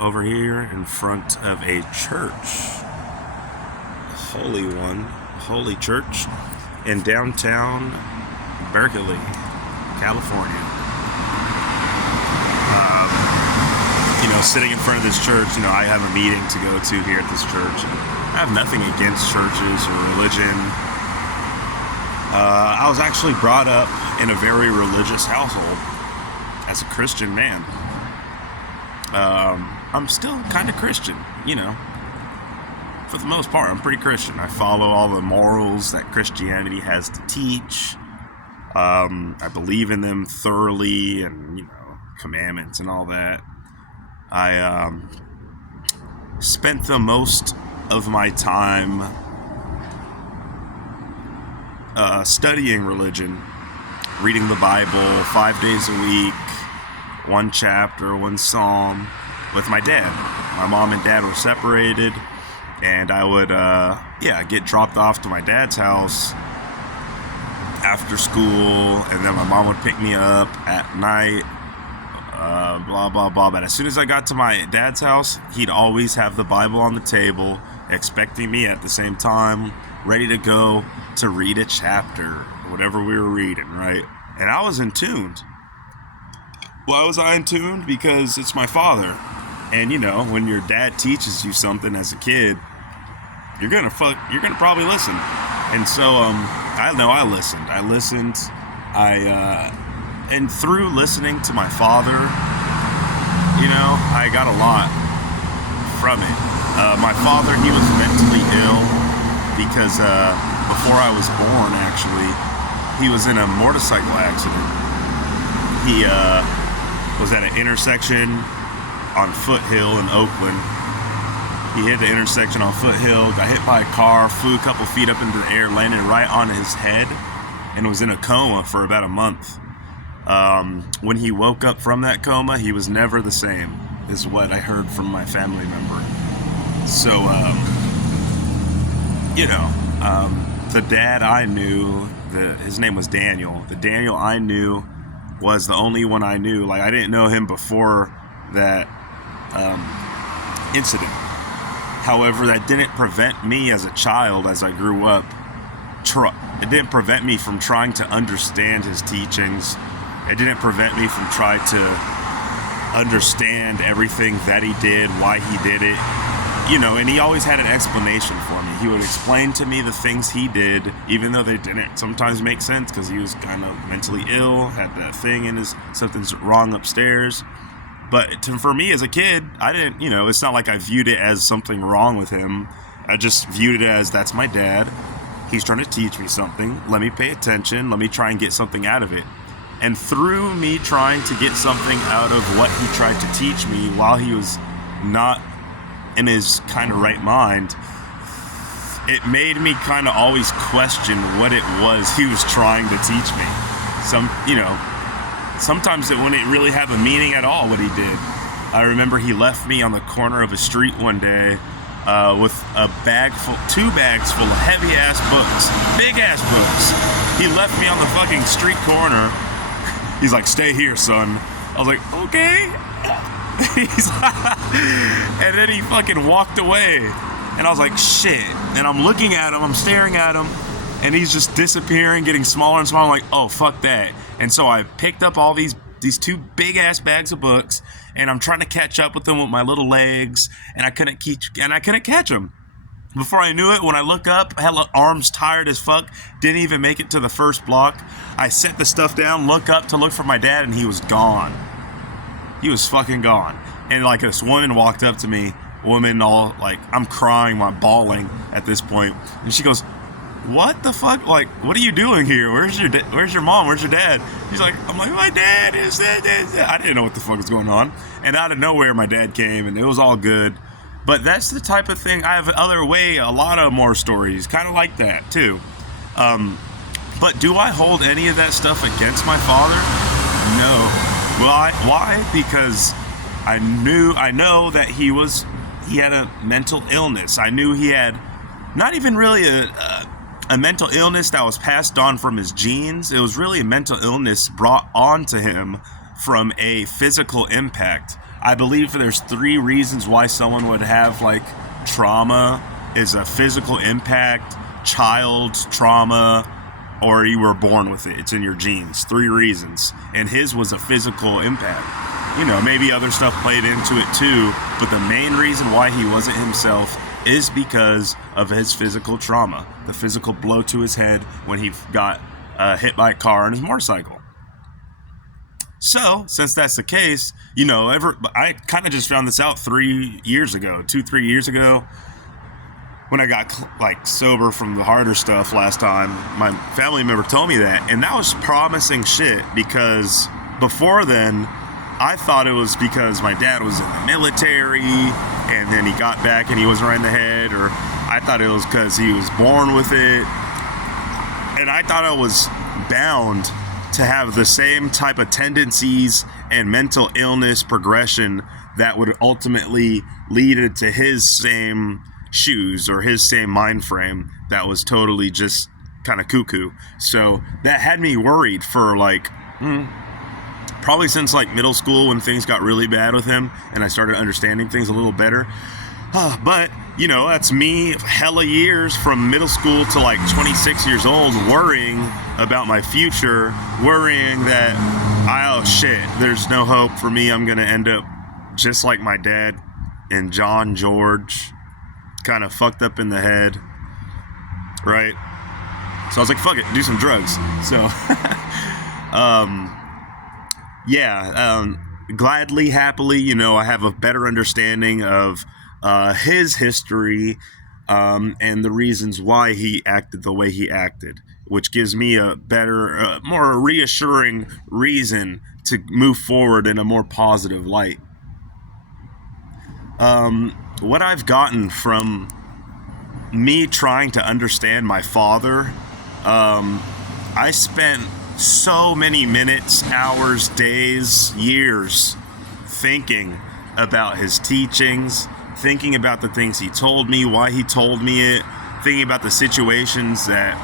over here in front of a church, Holy Church, in downtown Berkeley, California. Sitting in front of this church, I have a meeting to go to here at this church. I have nothing against churches or religion. I was actually brought up in a very religious household as a Christian man. I'm still kind of Christian, For the most part, I'm pretty Christian. I follow all the morals that Christianity has to teach. I believe in them thoroughly and, commandments and all that. I spent the most of my time studying religion, reading the Bible 5 days a week, one chapter, one psalm, with my dad. My mom and dad were separated, and I would get dropped off to my dad's house after school, and then my mom would pick me up at night. Blah, blah, blah. But as soon as I got to my dad's house, he'd always have the Bible on the table, expecting me at the same time, ready to go to read a chapter, whatever we were reading, right? And I was intuned. Why was I intuned? Because it's my father. And, when your dad teaches you something as a kid, you're gonna probably listen. And so, I listened. And through listening to my father, I got a lot from it. My father, he was mentally ill because before I was born, actually, he was in a motorcycle accident. He was at an intersection on Foothill in Oakland. He hit the intersection on Foothill, got hit by a car, flew a couple feet up into the air, landed right on his head, and was in a coma for about a month. When he woke up from that coma, he was never the same, is what I heard from my family member. So, the dad I knew, his name was Daniel. The Daniel I knew was the only one I knew. Like, I didn't know him before that incident. However, that didn't prevent me as a child, as I grew up, it didn't prevent me from trying to understand his teachings. It didn't prevent me from trying to understand everything that he did, why he did it, and he always had an explanation for me. He would explain to me the things he did, even though they didn't sometimes make sense because he was kind of mentally ill, had that thing in something's wrong upstairs. But for me as a kid, I didn't, it's not like I viewed it as something wrong with him. I just viewed it as, that's my dad. He's trying to teach me something. Let me pay attention. Let me try and get something out of it. And through me trying to get something out of what he tried to teach me while he was not in his kind of right mind, it made me kind of always question what it was he was trying to teach me. Sometimes it wouldn't really have a meaning at all what he did. I remember he left me on the corner of a street one day with two bags full of heavy-ass books, big-ass books. He left me on the fucking street corner. He's like, "Stay here, son." I was like, "Okay." And then he fucking walked away. And I was like, shit. And I'm looking at him, I'm staring at him, and he's just disappearing, getting smaller and smaller. I'm like, oh, fuck that. And so I picked up all these two big-ass bags of books, and I'm trying to catch up with them with my little legs, and I couldn't catch them. Before I knew it, when I look up, hella arms tired as fuck, didn't even make it to the first block. I set the stuff down, look up to look for my dad, and he was gone. He was fucking gone. And like this woman walked up to me, all like, I'm crying, I'm bawling at this point, and she goes, "What the fuck? Like, what are you doing here? Where's your mom? Where's your dad?" I'm like, my dad is that. I didn't know what the fuck was going on. And out of nowhere, my dad came, and it was all good. But that's the type of thing. I have a lot of more stories, kind of like that too. But do I hold any of that stuff against my father? No. Why? Because I know that he had a mental illness. I knew he had not even really a mental illness that was passed on from his genes. It was really a mental illness brought on to him from a physical impact. I believe there's 3 reasons why someone would have like trauma: is a physical impact, child trauma, or you were born with it. It's in your genes. 3 reasons. And his was a physical impact. You know, maybe other stuff played into it too, but the main reason why he wasn't himself is because of his physical trauma, the physical blow to his head when he got hit by a car on his motorcycle. So, since that's the case, you know, I kind of just found this out 3 years ago, 2-3 years ago, when I got like sober from the harder stuff last time. My family member told me that, and that was promising shit, because before then, I thought it was because my dad was in the military and then he got back and he wasn't right in the head, or I thought it was because he was born with it. And I thought I was bound to have the same type of tendencies and mental illness progression that would ultimately lead it to his same shoes or his same mind frame that was totally just kind of cuckoo. So that had me worried for like probably since like middle school, when things got really bad with him and I started understanding things a little better. But, you know, that's me hella years from middle school to like 26 years old worrying about my future, worrying that, oh shit, there's no hope for me. I'm going to end up just like my dad and John George, kind of fucked up in the head, right? So I was like, fuck it, do some drugs. So, gladly, happily, you know, I have a better understanding of his history and the reasons why he acted the way he acted, which gives me a better, more reassuring reason to move forward in a more positive light. What I've gotten from me trying to understand my father, I spent so many minutes, hours, days, years thinking about his teachings, thinking about the things he told me, why he told me it, thinking about the situations that,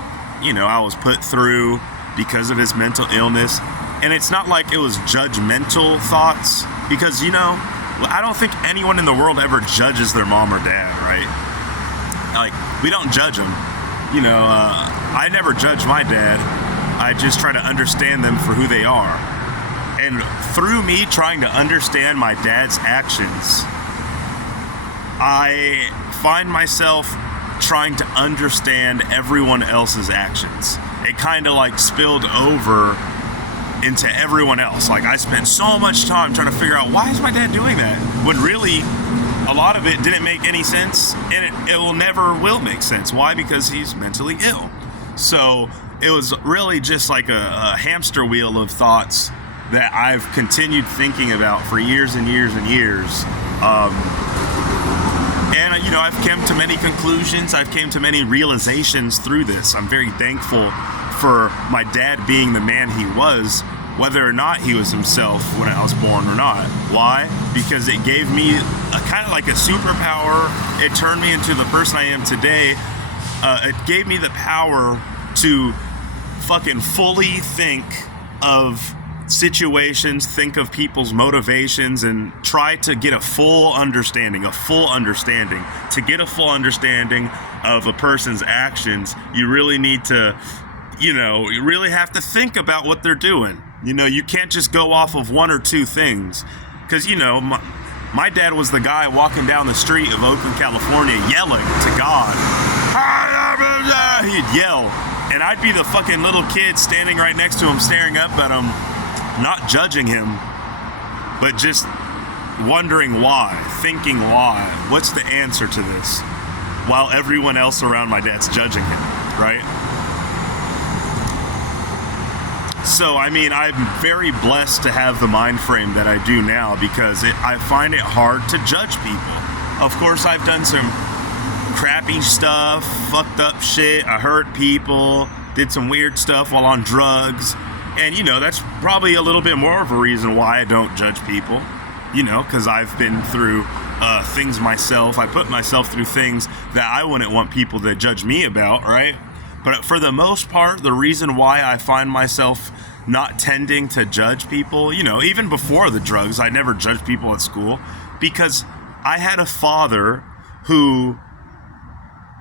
you know, I was put through because of his mental illness. And it's not like it was judgmental thoughts, because, you know, I don't think anyone in the world ever judges their mom or dad, right? Like, we don't judge them. You know, I never judge my dad. I just try to understand them for who they are. And through me trying to understand my dad's actions, I find myself trying to understand everyone else's actions. It kind of like spilled over into everyone else. Like, I spent so much time trying to figure out, why is my dad doing that? When really, a lot of it didn't make any sense, and it will never will make sense. Why? Because he's mentally ill. So it was really just like a hamster wheel of thoughts that I've continued thinking about for years and years and years. And, you know, I've come to many conclusions. I've came to many realizations through this. I'm very thankful for my dad being the man he was, whether or not he was himself when I was born or not. Why? Because it gave me a kind of like a superpower. It turned me into the person I am today. It gave me the power to fucking fully think of situations, think of people's motivations, and try to get a full understanding. To get a full understanding of a person's actions, you really need to, you know, you really have to think about what they're doing. You know, you can't just go off of one or two things. Because, you know, my dad was the guy walking down the street of Oakland, California, yelling to God. He'd yell. And I'd be the fucking little kid standing right next to him, staring up at him, not judging him, but just wondering why, thinking why. What's the answer to this? While everyone else around my dad's judging him, right? So, I mean, I'm very blessed to have the mind frame that I do now, because I find it hard to judge people. Of course, I've done some crappy stuff, fucked up shit, I hurt people, did some weird stuff while on drugs, and, you know, that's probably a little bit more of a reason why I don't judge people, you know, because I've been through things myself. I put myself through things that I wouldn't want people to judge me about, right? But for the most part, the reason why I find myself not tending to judge people. You know, even before the drugs, I never judged people at school because I had a father who,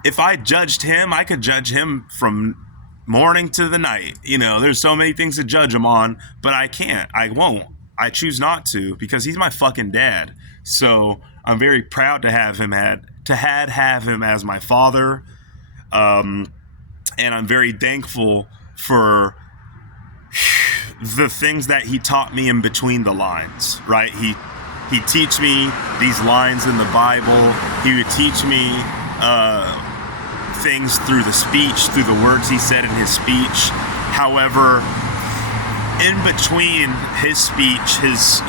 if I judged him, I could judge him from morning to the night. You know, there's so many things to judge him on, but I can't. I won't. I choose not to because he's my fucking dad. So I'm very proud to have him have him as my father. And I'm very thankful for the things that he taught me in between the lines, right? He'd teach me these lines in the Bible. He would teach me things through the speech, through the words he said in his speech. However, in between his speech, his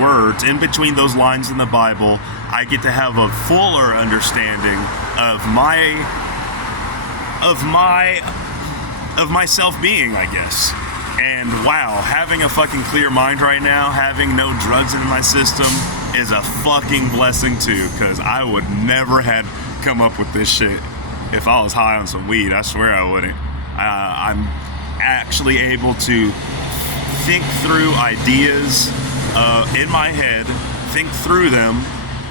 words, in between those lines in the Bible, I get to have a fuller understanding of my self-being, I guess. And wow, having a fucking clear mind right now, having no drugs in my system is a fucking blessing too, because I would never had come up with this shit if I was high on some weed. I swear I wouldn't. I'm actually able to think through ideas in my head, think through them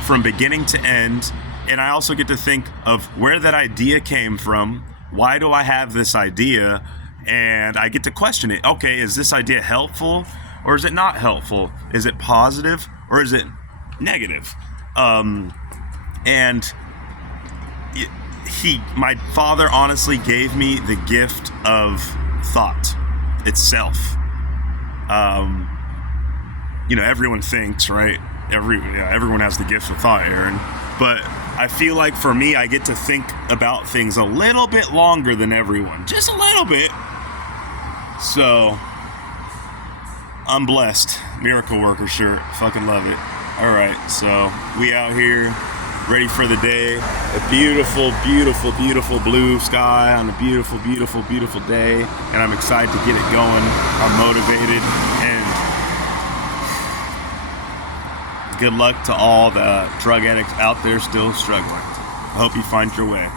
from beginning to end, and I also get to think of where that idea came from. Why do I have this idea? And I get to question it. Okay, is this idea helpful or is it not helpful? Is it positive or is it negative? My father honestly gave me the gift of thought itself. Everyone thinks, right? Everyone has the gift of thought, Aaron. But I feel like for me, I get to think about things a little bit longer than everyone. Just a little bit. So, I'm blessed. Miracle Worker shirt. Fucking love it. Alright, so we out here, ready for the day. A beautiful, beautiful, beautiful blue sky on a beautiful, beautiful, beautiful day. And I'm excited to get it going. I'm motivated. And good luck to all the drug addicts out there still struggling. I hope you find your way.